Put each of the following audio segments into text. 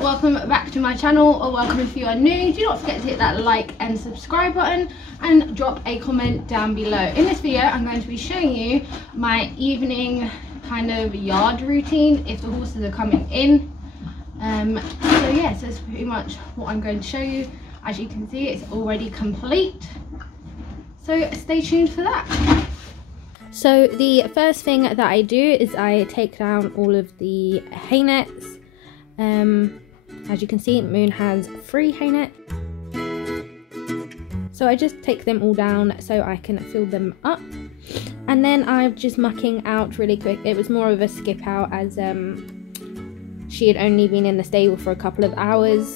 Welcome back to my channel, or welcome if you are new. Do not forget to hit that like and subscribe button and drop a comment down below. In this video I'm going to be showing you my evening kind of yard routine if the horses are coming in. So yes, that's pretty much what I'm going to show you. As you can see, it's already complete, so stay tuned for that. So the first thing that I do is I take down all of the hay nets. As you can see, Moon has 3 hay nets, so I just take them all down so I can fill them up, and then I'm just mucking out really quick. It was more of a skip out as she had only been in the stable for a couple of hours,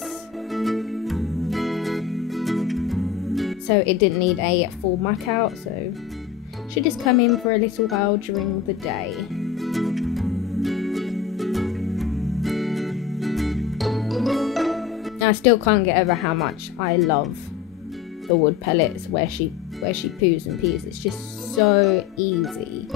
so it didn't need a full muck out, so she just come in for a little while during the day. I still can't get over how much I love the wood pellets where she poos and pees. It's just so easy.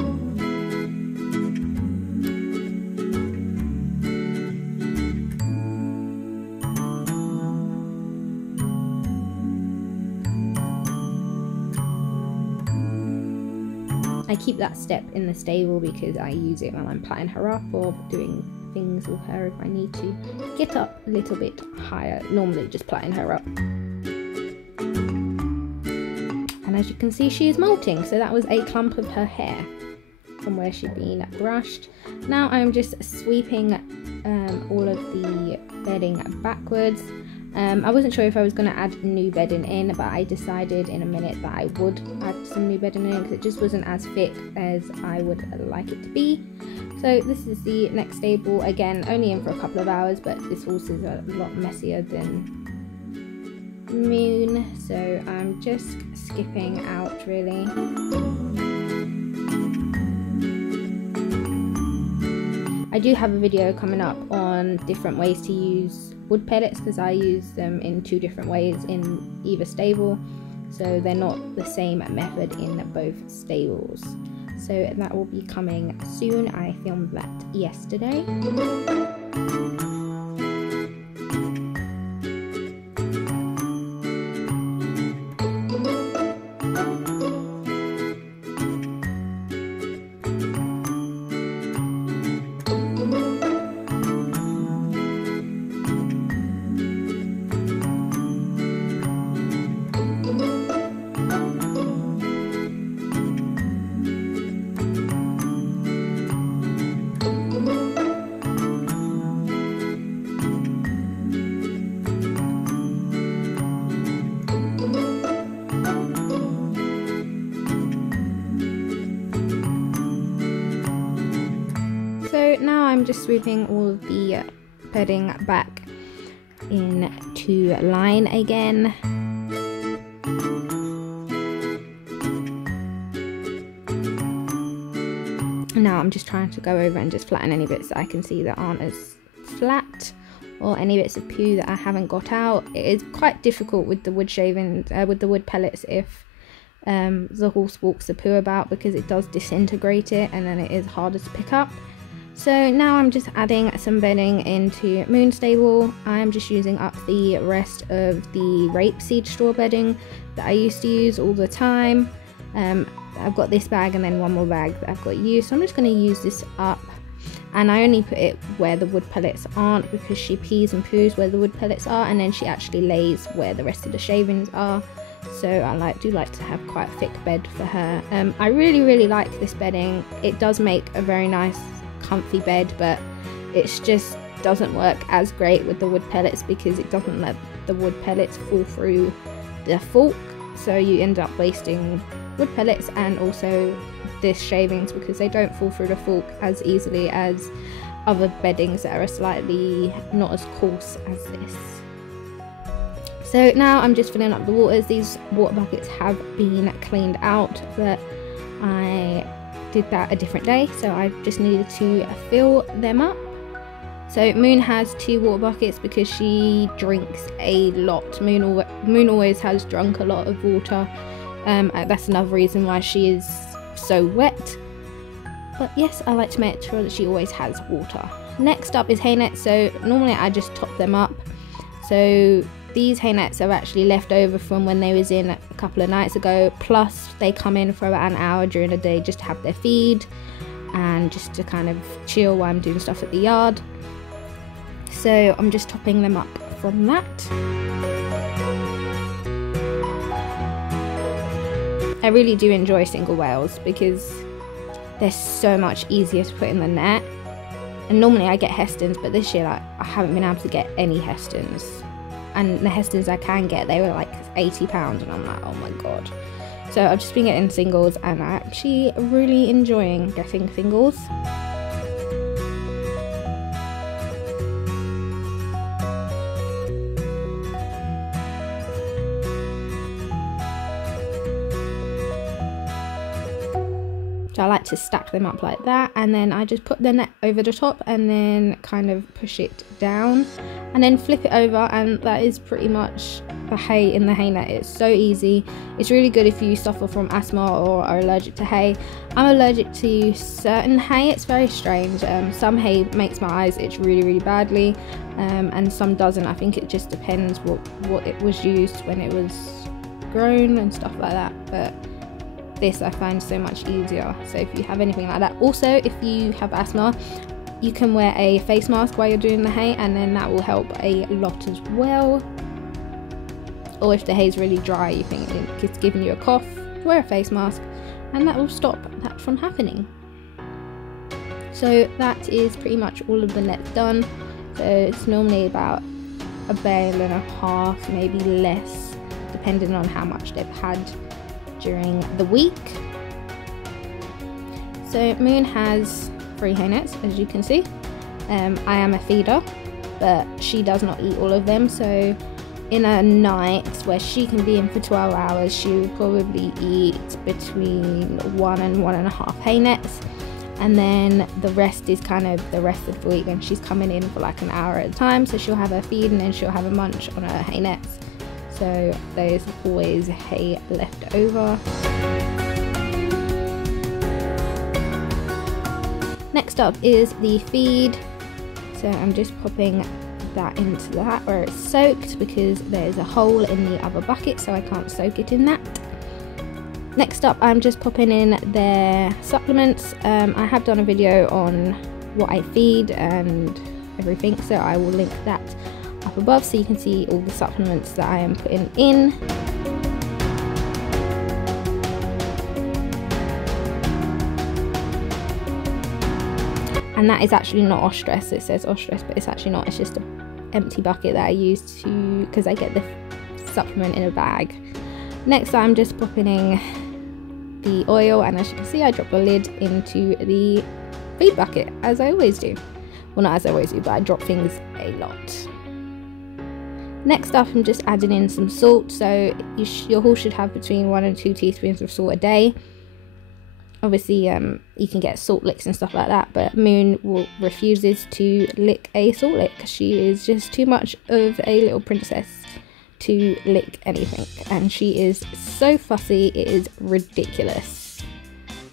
I keep that step in the stable because I use it when I'm patting her up or doing things with her if I need to get up a little bit higher, normally just plaiting her up. And as you can see, she is molting, so that was a clump of her hair from where she'd been brushed. Now I'm just sweeping all of the bedding backwards. I wasn't sure if I was going to add new bedding in, but I decided in a minute that I would add some new bedding in because it just wasn't as thick as I would like it to be. So this is the next stable, again only in for a couple of hours, but this horse is a lot messier than Moon, so I'm just skipping out really. I do have a video coming up on different ways to use wood pellets because I use them in 2 different ways in either stable, so they're not the same method in both stables. So that will be coming soon. I filmed that yesterday. So now I'm just sweeping all of the bedding back into line again. Now I'm just trying to go over and just flatten any bits that I can see that aren't as flat, or any bits of poo that I haven't got out. It is quite difficult with the wood shavings, with the wood pellets, if the horse walks the poo about, because it does disintegrate it and then it is harder to pick up. So now I'm just adding some bedding into Moon stable. I'm just using up the rest of the rapeseed straw bedding that I used to use all the time. I've got this bag and then one more bag that I've got used, so I'm just going to use this up, and I only put it where the wood pellets aren't because she pees and poos where the wood pellets are, and then she actually lays where the rest of the shavings are. So I do like to have quite a thick bed for her. I really like this bedding. It does make a very nice comfy bed, but it just doesn't work as great with the wood pellets because it doesn't let the wood pellets fall through the fork, so you end up wasting wood pellets and also this shavings because they don't fall through the fork as easily as other beddings that are slightly not as coarse as this. So now I'm just filling up the waters. These water buckets have been cleaned out, but I did that a different day, so I just needed to fill them up. So Moon has 2 water buckets because she drinks a lot. Moon always has drunk a lot of water. That's another reason why she is so wet. But yes, I like to make sure that she always has water. Next up is hay nets. So normally I just top them up. So these hay nets are actually left over from when they was in a couple of nights ago. Plus they come in for about an hour during the day just to have their feed and just to kind of chill while I'm doing stuff at the yard. So I'm just topping them up from that. I really do enjoy single whales because they're so much easier to put in the net. And normally I get Hestons, but this year I haven't been able to get any Hestons. And the Hestons I can get, they were like £80, and I'm like, oh my god. So I've just been getting singles, and I'm actually really enjoying getting singles. So I like to stack them up like that, and then I just put the net over the top and then kind of push it down and then flip it over, and that is pretty much the hay in the hay net. It's so easy. It's really good if you suffer from asthma or are allergic to hay. I'm allergic to certain hay. It's very strange. Some hay makes my eyes itch really badly, and some doesn't. I think it just depends what it was used when it was grown and stuff like that. But this I find so much easier. So if you have anything like that, also if you have asthma, you can wear a face mask while you're doing the hay, and then that will help a lot as well. Or if the hay's really dry, you think it's giving you a cough, wear a face mask and that will stop that from happening. So that is pretty much all of the nets done. So it's normally about a bale and a half, maybe less, depending on how much they've had during the week. So Moon has 3 hay nets, as you can see. I am a feeder, but she does not eat all of them, so in a night where she can be in for 12 hours, she will probably eat between 1 and 1.5 hay nets, and then the rest is kind of the rest of the week, and she's coming in for like an hour at a time, so she'll have her feed and then she'll have a munch on her hay nets. So there's always hay left over. Next up is the feed. So I'm just popping that into that where it's soaked, because there's a hole in the other bucket, so I can't soak it in that. Next up, I'm just popping in their supplements. I have done a video on what I feed and everything, so I will link that up above so you can see all the supplements that I am putting in. And that is actually not Ostress. It says Ostress, but it's actually not. It's just an empty bucket that I use because I get the supplement in a bag. Next, I'm just popping in the oil, and as you can see, I drop the lid into the feed bucket, as I always do. Well, not as I always do, but I drop things a lot. Next up, I'm just adding in some salt. So your horse should have between 1 and 2 teaspoons of salt a day. Obviously, you can get salt licks and stuff like that, but Moon refuses to lick a salt lick. She is just too much of a little princess to lick anything, and she is so fussy, it is ridiculous.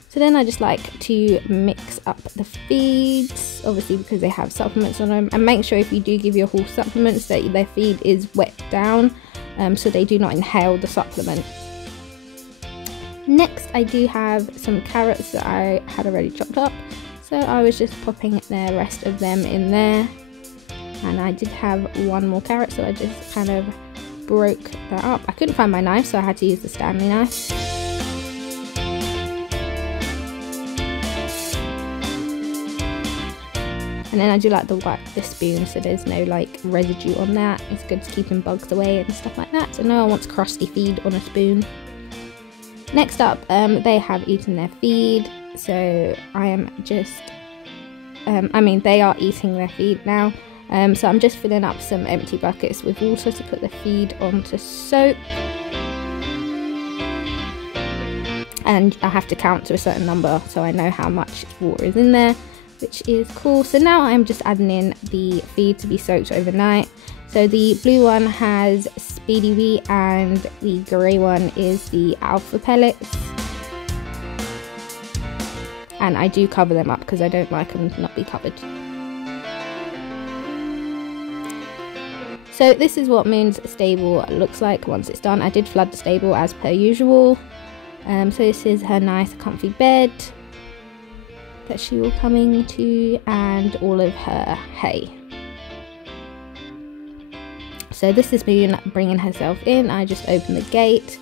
So then I just like to mix up the feeds, obviously because they have supplements on them, and make sure if you do give your horse supplements that their feed is wet down, so they do not inhale the supplement. Next, I do have some carrots that I had already chopped up, so I was just popping the rest of them in there, and I did have one more carrot, so I just kind of broke that up. I couldn't find my knife, so I had to use the Stanley knife. And then I do like to wipe the spoon so there's no like residue on that. It's good to keeping bugs away and stuff like that, so no one wants crusty feed on a spoon. Next up, they have eaten their feed, so I am just they are eating their feed now. So I'm just filling up some empty buckets with water to put the feed on to soak. And I have to count to a certain number so I know how much water is in there, which is cool. So now I'm just adding in the feed to be soaked overnight. So the blue one has Speedy Wheat and the grey one is the alpha pellets. And I do cover them up because I don't like them to not be covered. So this is what Moon's stable looks like once it's done. I did flood the stable as per usual. So this is her nice comfy bed that she will come into, and all of her hay. So this is Moon bringing herself in. I just open the gate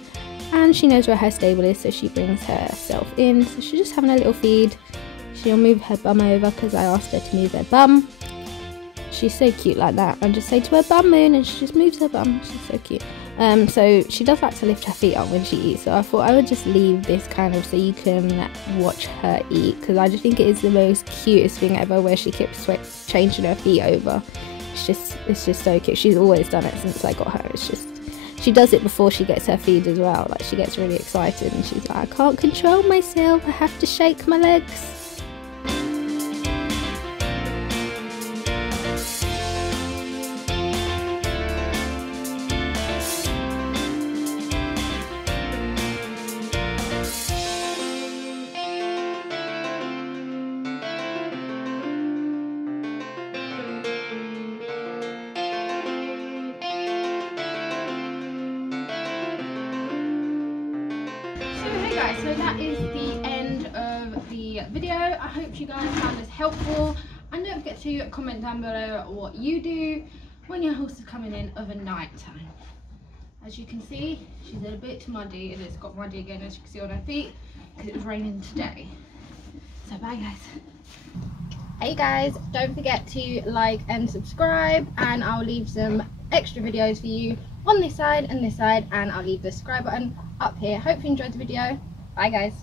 and she knows where her stable is, so she brings herself in. So she's just having a little feed. She'll move her bum over because I asked her to move her bum. She's so cute like that. I just say to her, bum Moon, and she just moves her bum. She's so cute. So she does like to lift her feet up when she eats, so I thought I would just leave this kind of so you can watch her eat, because I just think it is the most cutest thing ever where she keeps changing her feet over. It's just so cute. She's always done it since I got her. It's just, she does it before she gets her feed as well. Like, she gets really excited and she's like, I can't control myself, I have to shake my legs. So that is the end of the video. I hope you guys found this helpful, and don't forget to comment down below what you do when your horse is coming in of a night time. As you can see, she's a bit muddy, and it's got muddy again, as you can see on her feet, because it was raining today. So bye guys. Hey guys, don't forget to like and subscribe, and I'll leave some extra videos for you on this side and this side, and I'll leave the subscribe button up here. Hope you enjoyed the video. Bye guys.